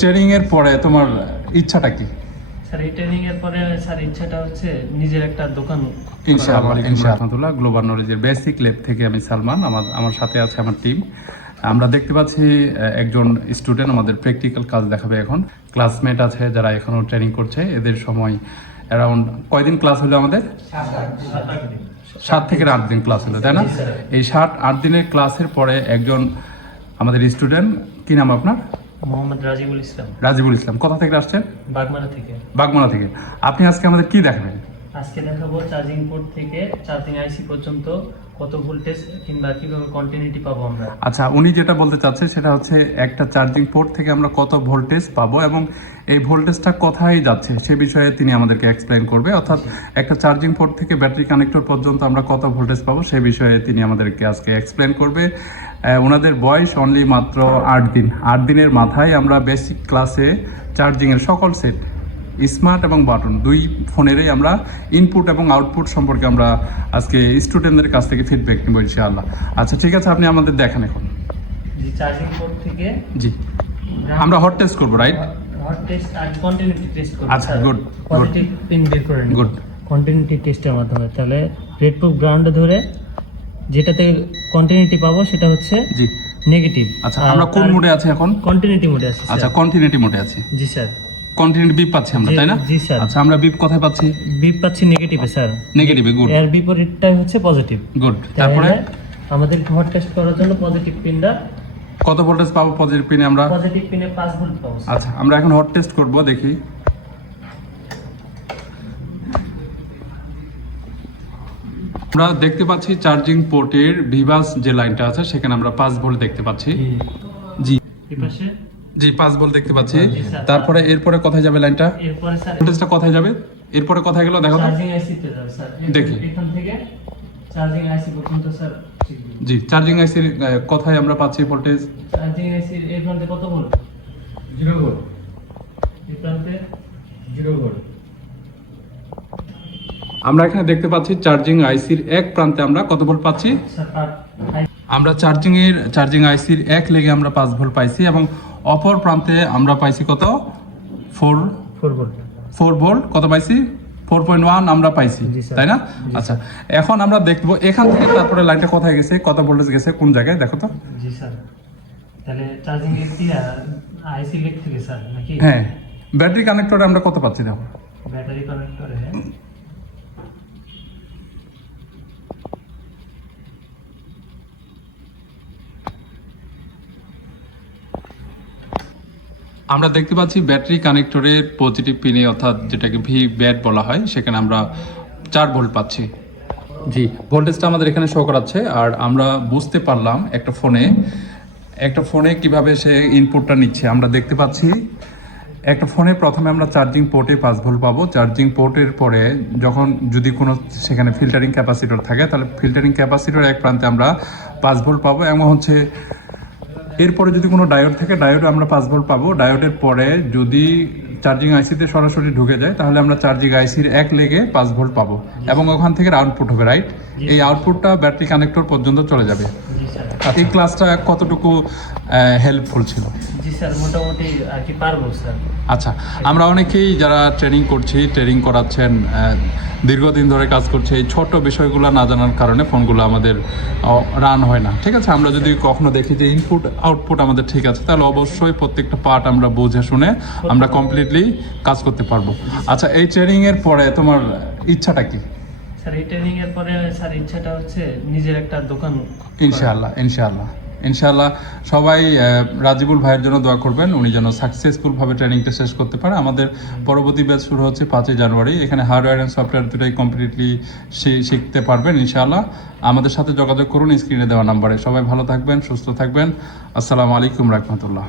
Training এর পরে তোমার ইচ্ছাটা কি? স্যার এই ট্রেনিং এর পরে স্যার ইচ্ছাটা হচ্ছে নিজের একটা দোকান। ইনশাআল্লাহ ইনশাআল্লাহ। গ্লোবাল নলেজের বেসিক ল্যাব থেকে আমি সালমান, আমার সাথে আছে আমার টিম। আমরা দেখতে পাচ্ছি একজন স্টুডেন্ট আমাদের প্র্যাকটিক্যাল কাজ দেখাবে এখন। ক্লাসমেট আছে যারা এখনো ট্রেনিং করছে, এদের সময় অ্যারাউন্ড কয়দিন ক্লাস হলো আমাদের? 7 থেকে 8 দিন ক্লাস হলো, তাই না? এই 7-8 দিনের ক্লাসের পরে একজন আমাদের স্টুডেন্ট, কি নাম আপনার? মোহাম্মদ রাজিবুল ইসলাম। রাজিবুল ইসলাম। কোথা থেকে আসছেন? বাগমারা থেকে। বাগমারা থেকে। আপনি আজকে আমাদের কি দেখাবেন? আজকে দেখাবো চার্জিং পোর্ট থেকে চার্জিং আইসি পর্যন্ত কত ভোল্টেজ কিংবা কিভাবে কন্টিনিউটি পাবো আমরা। আচ্ছা, উনি যেটা বলতে চাচ্ছে সেটা হচ্ছে একটা চার্জিং পোর্ট থেকে আমরা কত ভোল্টেজ পাবো এবং এই ভোল্টেজটা কোথায় যাচ্ছে সে বিষয়ে তিনি আমাদেরকে এক্সপ্লেইন করবে। অর্থাৎ একটা চার্জিং পোর্ট থেকে ব্যাটারি কানেক্টর পর্যন্ত আমরা কত ভোল্টেজ পাবো সে বিষয়ে তিনি আমাদেরকে আজকে এক্সপ্লেইন করবে। ওনাদের বয়স অনলি মাত্র 8 দিন। 8 দিনের মাথায় আমরা বেসিক ক্লাসে চার্জিংয়ের সকল সেট, স্মার্ট এবং বাটন, দুই ফোনেরই আমরা ইনপুট এবং আউটপুট সম্পর্কে আমরা আজকে স্টুডেন্টদের কাছ থেকে ফিডব্যাক নেব ইনশাআল্লাহ। আচ্ছা ঠিক আছে, আপনি আমাদের দেখেন এখন। জি, চার্জিং পোর্ট থেকে জি, আমরা হট টেস্ট করব, রাইট? হট টেস্ট আর কন্টিনিউটি টেস্ট করব। আচ্ছা, গুড পজিটিভ পিন বের করে নিব গুড। কন্টিনিউটি টেস্টের মাধ্যমে। তাহলে রেড টু গ্রাউন্ডে ধরে যেটাতে কন্টিনিউটি পাবো সেটা হচ্ছে জি নেগেটিভ। আচ্ছা, আমরা কোন মোডে আছি এখন? কন্টিনিউটি মোডে আছি। আচ্ছা, কন্টিনিউটি মোডে আছি। জি স্যার। কন্টিনিউটি বিপ পাচ্ছি আমরা, তাই না? জি স্যার। আচ্ছা, আমরা বিপ কোথায় পাচ্ছি? বিপ পাচ্ছি নেগেটিভে স্যার। নেগেটিভে, গুড। এর বিপরীতটাই হচ্ছে পজিটিভ। গুড। তারপরে আমাদের হট টেস্ট করার জন্য পজিটিভ পিনটা কত ভোল্টেজ পাবো পজিটিভ পিনে আমরা? পজিটিভ পিনে 5 ভোল্ট পাবো। আচ্ছা, আমরা এখন হট টেস্ট করব, দেখি। আমরা দেখতে পাচ্ছি চার্জিং পোর্টের ভিভাস যে লাইনটা আছে সেখানে আমরা 5 ভোল্ট দেখতে পাচ্ছি। জি এই পাশে জি 5 ভোল্ট দেখতে পাচ্ছি। জি, স্যার। তারপরে এরপরে কোথায় যাবে লাইনটা? এরপরে স্যার ভোল্টেজটা কোথায় যাবে? এরপরে কোথায় গেল দেখো তো। চার্জিং আইসি তে যাবে স্যার। দেখি। এখান থেকে চার্জিং আইসি পর্যন্ত স্যার। জি, চার্জিং আইসির কোথায় আমরা পাচ্ছি ভোল্টেজ? চার্জিং আইসির এই প্রান্তে কত ভোল্ট? 0 ভোল্ট। এই প্রান্তে 0 ভোল্ট। আমরা এখানে দেখতে পাচ্ছি চার্জিং আইসির এক প্রান্তে আমরা কত ভোল্ট পাচ্ছি? স্যার আমরা চার্জিং আইসির এক লেগে আমরা 5 ভোল্ট পাইছি এবং অপর প্রান্তে আমরা পাইছি কত? 4 ভোল্ট। 4 ভোল্ট কত পাইছি? 4.1 আমরা পাইছি, জি স্যার। তাই না? আচ্ছা, এখন আমরা দেখবো এখান থেকে তারপরে লাইনটা কোথায় গেছে, কত ভোল্টেজ গেছে, কোন জায়গায় দেখো তো। জি স্যার। তাহলে চার্জিং আইসি লেগ থেকে স্যার নাকি? হ্যাঁ, ব্যাটারি কানেক্টরে আমরা কত পাচ্ছি দেখো। ব্যাটারি কানেক্টরে আমরা দেখতে পাচ্ছি ব্যাটারি কানেক্টরের পজিটিভ পিনে, অর্থাৎ যেটাকে ভি ব্যাট বলা হয়, সেখানে আমরা 4 ভোল্ট পাচ্ছি। জি, ভোল্টেজটা আমাদের এখানে শো করাচ্ছে। আর আমরা বুঝতে পারলাম একটা ফোনে কিভাবে সে ইনপুটটা নিচ্ছে। আমরা দেখতে পাচ্ছি একটা ফোনে প্রথমে আমরা চার্জিং পোর্টে 5 ভোল্ট পাবো। চার্জিং পোর্টের পরে যখন যদি কোনো সেখানে ফিল্টারিং ক্যাপাসিটর থাকে তাহলে ফিল্টারিং ক্যাপাসিটর এক প্রান্তে আমরা 5 ভোল্ট পাবো এবং হচ্ছে এরপরে যদি কোনো ডায়োড থাকে ডায়োডে আমরা 5 ভোল্ট পাবো। ডায়োডের পরে যদি চার্জিং আইসিতে সরাসরি ঢুকে যায় তাহলে আমরা চার্জিং আইসির এক লেগে 5 ভোল্ট পাবো এবং ওখান থেকে আউটপুট হবে, রাইট? এই আউটপুটটা ব্যাটারি কানেক্টর পর্যন্ত চলে যাবে। জি স্যার। এই ক্লাসটা কতটুকু হেল্পফুল ছিল? জি স্যার, মোটামুটি আর কি পারবো স্যার। আচ্ছা, আমরা অনেকেই যারা ট্রেনিং করাচ্ছেন, দীর্ঘদিন ধরে কাজ করছে, এই ছোট বিষয়গুলো না জানার কারণে ফোনগুলো আমাদের রান হয় না। ঠিক আছে, আমরা যদি কখনো দেখি যে ইনপুট আউটপুট আমাদের ঠিক আছে তাহলে অবশ্যই প্রত্যেকটা পার্ট আমরা বুঝে শুনে আমরা কমপ্লিটলি কাজ করতে পারবো। আচ্ছা, এই ট্রেনিংয়ের পরে তোমার ইচ্ছাটা কি? স্যার এই ট্রেনিং এর পরে স্যার ইচ্ছাটা হচ্ছে নিজের একটা দোকান। ইনশাআল্লাহ ইনশাআল্লাহ ইনশাআল্লাহ। সবাই রাজিবুল ভাইয়ের জন্য দোয়া করবেন, উনি যেন সাকসেসফুলভাবে ট্রেনিংটা শেষ করতে পারে। আমাদের পরবর্তী ব্যাচ শুরু হচ্ছে 5ই জানুয়ারি। এখানে হার্ডওয়্যার অ্যান্ড সফটওয়্যার দুটাই কমপ্লিটলি শিখতে পারবেন ইনশাআল্লাহ। আমাদের সাথে যোগাযোগ করুন স্ক্রিনে দেওয়া নাম্বারে। সবাই ভালো থাকবেন, সুস্থ থাকবেন। আসসালামু আলাইকুম রহমতুল্লাহ।